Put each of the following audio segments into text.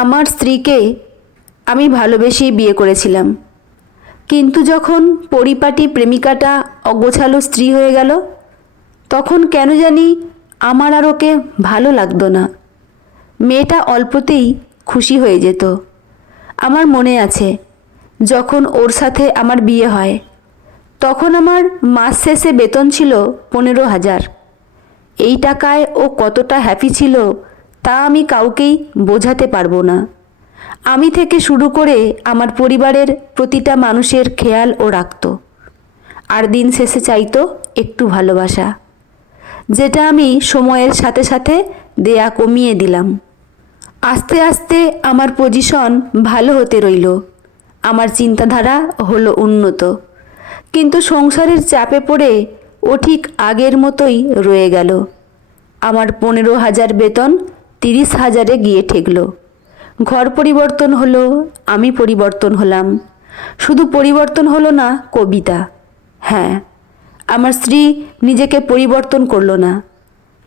আমার স্ত্রীকে আমি ভালোবেসেই বিয়ে করেছিলাম, কিন্তু যখন পরিপাটি প্রেমিকাটা অগোছালো স্ত্রী হয়ে গেল, তখন কেন জানি আমার আর ওকে ভালো লাগতো না। মেয়েটা অল্পতেই খুশি হয়ে যেত। আমার মনে আছে, যখন ওর সাথে আমার বিয়ে হয়, তখন আমার মাস শেষে বেতন ছিল 15,000। এই টাকায় ও কতটা হ্যাপি ছিল তা আমি কাউকেই বোঝাতে পারবো না। আমি থেকে শুরু করে আমার পরিবারের প্রতিটা মানুষের খেয়াল ও রাখত, আর দিন শেষে চাইতো একটু ভালোবাসা, যেটা আমি সময়ের সাথে সাথে দেয়া কমিয়ে দিলাম। আস্তে আস্তে আমার পজিশন ভালো হতে রইল, আমার চিন্তাধারা হলো উন্নত, কিন্তু সংসারের চাপে পড়ে ও ঠিক আগের মতোই রয়ে গেল। আমার 15,000 বেতন 30,000-এ গিয়ে ঠেকল। ঘর পরিবর্তন হলো, আমি পরিবর্তন হলাম। শুধু পরিবর্তন হলো না, কবিতা। হ্যাঁ, আমার স্ত্রী নিজেকে পরিবর্তন করলো না।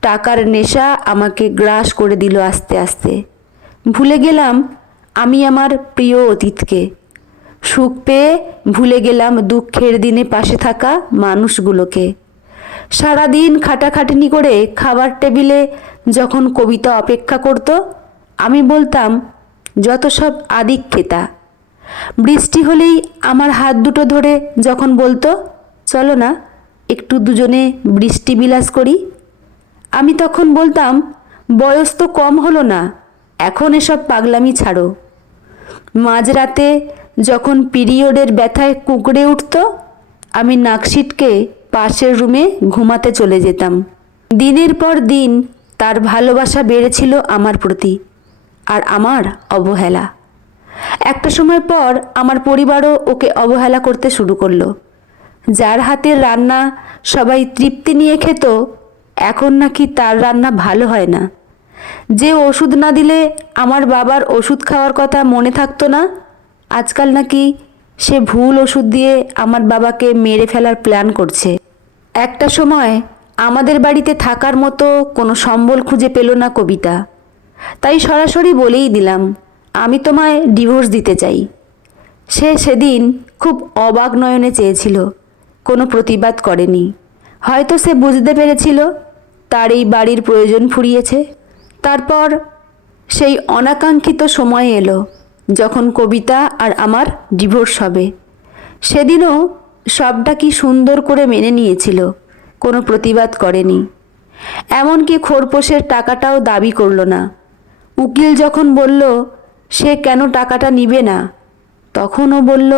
টাকার নেশা আমাকে গ্রাস করে দিল আস্তে আস্তে। ভুলে গেলাম আমি আমার প্রিয় অতীতকে। সুখ পেয়ে ভুলে গেলাম দুঃখের দিনে পাশে থাকা মানুষগুলোকে। সারাদিন খাটাখাটনি করে খাবার টেবিলে যখন কবিতা অপেক্ষা করত, আমি বলতাম যত সব আদিক্ষেতা। বৃষ্টি হলেই আমার হাত দুটো ধরে যখন বলতো, চলো না একটু দুজনে বৃষ্টি বিলাস করি, আমি তখন বলতাম, বয়স তো কম হলো না, এখন এসব পাগলামি ছাড়ো। মাঝরাতে যখন পিরিয়ডের ব্যথায় কুঁকড়ে উঠত, আমি নাকশিটকে পাশের রুমে ঘুমাতে চলে যেতাম। দিনের পর দিন তার ভালোবাসা বেড়েছিল আমার প্রতি, আর আমার অবহেলা। একটা সময় পর আমার পরিবারও ওকে অবহেলা করতে শুরু করলো। যার হাতের রান্না সবাই তৃপ্তি নিয়ে খেত, এখন নাকি তার রান্না ভালো হয় না। যে ওষুধ না দিলে আমার বাবার ওষুধ খাওয়ার কথা মনে থাকতো না, আজকাল নাকি সে ভুল ওষুধ দিয়ে আমার বাবাকে মেরে ফেলার প্ল্যান করছে। একটা সময় আমাদের বাড়িতে থাকার মতো কোনো সম্বল খুঁজে পেল না কবিতা। তাই সরাসরি বলেই দিলাম, আমি তোমায় ডিভোর্স দিতে চাই। সে সেদিন খুব অবাক নয়নে চেয়েছিল, কোনো প্রতিবাদ করেনি। হয়তো সে বুঝতে পেরেছিল তার এই বাড়ির প্রয়োজন ফুরিয়েছে। তারপর সেই অনাকাঙ্ক্ষিত সময় এলো যখন কবিতা আর আমার ডিভোর্স হবে। সেদিনও সবটা কি সুন্দর করে মেনে নিয়েছিল, কোনো প্রতিবাদ করেনি। এমনকি খোরপোশের টাকাটাও দাবি করল না। উকিল যখন বলল সে কেন টাকাটা নিবে না, তখনও বলল,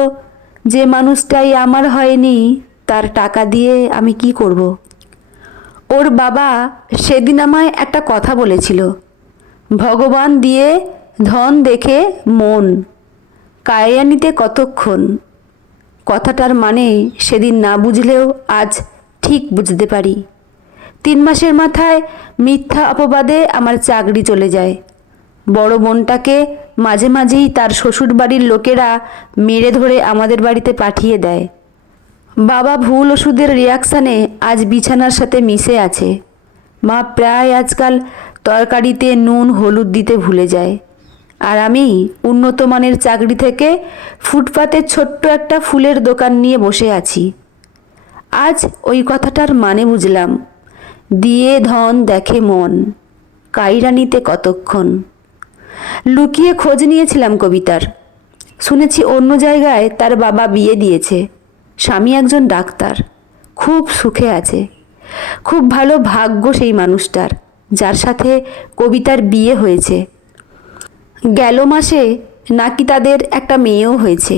যে মানুষটাই আমার হয়নি তার টাকা দিয়ে আমি কি করব। ওর বাবা সেদিন আমায় একটা কথা বলেছিল, ভগবান দিয়ে ধন দেখে মন কায়ানিতে কতক্ষণ। কথাটার মানে সেদিন না বুঝলেও আজ ঠিক বুঝতে পারি। 3 মাসের মাথায় মিথ্যা অপবাদে আমার চাকরি চলে যায়। বড় বোনটাকে মাঝে মাঝেই তার শ্বশুর বাড়ির লোকেরা মেরে ধরে আমাদের বাড়িতে পাঠিয়ে দেয়। বাবা ভুল ওষুধের রিয়াকশানে আজ বিছানার সাথে মিশে আছে। মা প্রায় আজকাল তরকারিতে নুন হলুদ দিতে ভুলে যায়। আর আমি উন্নত মানের চাকরি থেকে ফুটপাতে ছোট্ট একটা ফুলের দোকান নিয়ে বসে আছি। আজ ওই কথাটার মানে বুঝলাম, দিয়ে ধন দেখে মন কাইরানিতে কতক্ষণ। লুকিয়ে খোঁজ নিয়েছিলাম কবিতার। শুনেছি অন্য জায়গায় তার বাবা বিয়ে দিয়েছে, স্বামী একজন ডাক্তার, খুব সুখে আছে। খুব ভালো ভাগ্য সেই মানুষটার যার সাথে কবিতার বিয়ে হয়েছে। গেল মাসে নাকি তাদের একটা মেয়েও হয়েছে।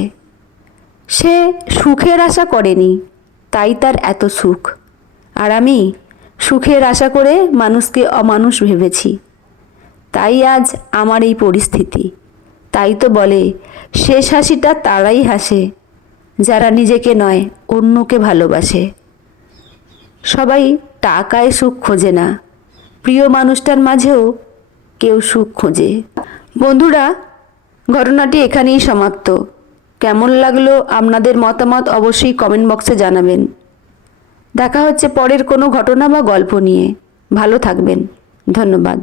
সে সুখের আশা করেনি, তাই তার এত সুখ। আর আমি সুখের আশা করে মানুষকে অমানুষ ভেবেছি, তাই আজ আমার এই পরিস্থিতি। তাই তো বলে, শেষ হাসিটা তারাই হাসে যারা নিজেকে নয় অন্যকে ভালোবাসে। সবাই টাকায় সুখ খোঁজে না, প্রিয় মানুষটার মাঝেও কেউ সুখ খোঁজে। বন্ধুরা, ঘটনাটি এখানেই সমাপ্ত। কেমন লাগলো আপনাদের মতামত অবশ্যই কমেন্ট বক্সে জানাবেন। দেখা হচ্ছে পরের কোনো ঘটনা বা গল্প নিয়ে। ভালো থাকবেন। ধন্যবাদ।